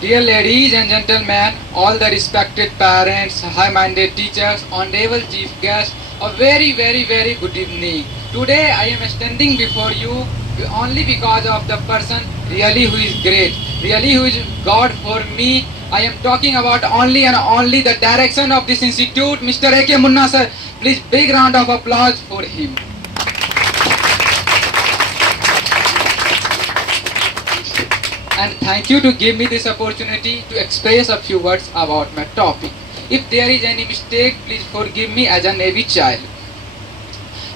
Dear ladies and gentlemen, all the respected parents, high-minded teachers, honorable chief guests, a very good evening. Today I am standing before you only because of the person really who is great, really who is God for me. I am talking about only and only the direction of this institute, Mr. A.K. Munna sir. Please big round of applause for him. And thank you to give me this opportunity to express a few words about my topic. If there is any mistake, please forgive me as a Navy child.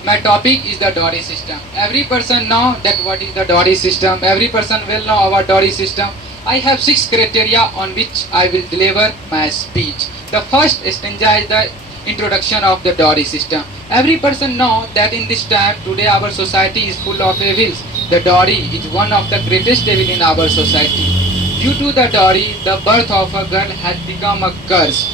My topic is the Dowry system. Every person know that what is the Dowry system. Every person will know our Dowry system. I have 6 criteria on which I will deliver my speech. The first stanza is the introduction of the Dowry system. Every person know that in this time today our society is full of evils. The dowry is one of the greatest evil in our society. Due to the dowry, the birth of a girl has become a curse.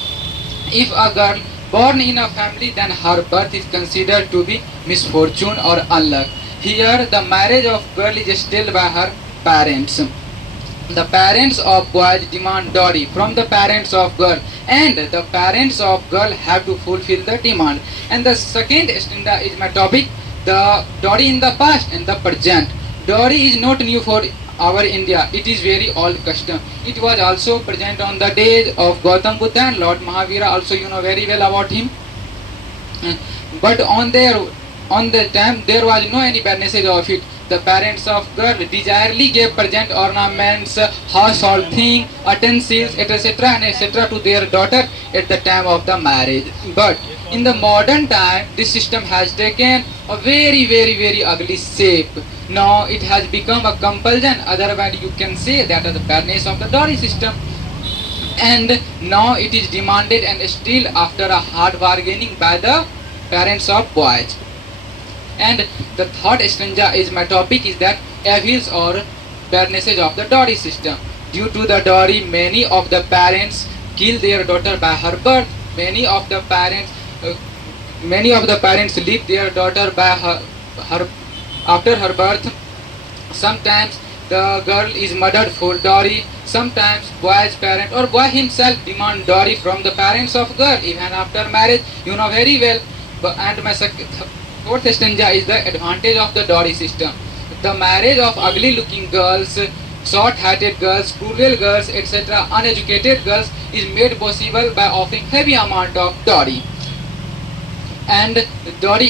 If a girl born in a family, then her birth is considered to be misfortune or unluck. Here, the marriage of girl is still by her parents. The parents of boys demand dowry from the parents of girl, and the parents of girl have to fulfill the demand. And the second stanza is my topic, the dowry in the past and the present. Dowry is not new for our India. It is very old custom. It was also present on the days of Gautam Buddha and Lord Mahavira. Also, you know very well about him. But on the time there was no any bad message of it. The parents of girl desirely gave present ornaments, household thing, utensils, etc. and etc. to their daughter at the time of the marriage. But in the modern time, this system has taken a very ugly shape. Now it has become a compulsion. Otherwise, you can say that is the badness of the dowry system. And now it is demanded and still after a hard bargaining by the parents of boys. And the third stanza is my topic is that evils or badnesses of the dowry system. Due to the dowry, many of the parents kill their daughter by her birth. Many of the parents leave their daughter by her after her birth. Sometimes the girl is murdered for dowry. Sometimes boy's parent or boy himself demand dowry from the parents of girl even after marriage. You know very well. And my fourth stanza is the advantage of the dowry system. The marriage of ugly looking girls, short-headed girls, cruel girls, etc., uneducated girls is made possible by offering heavy amount of dowry. And dowry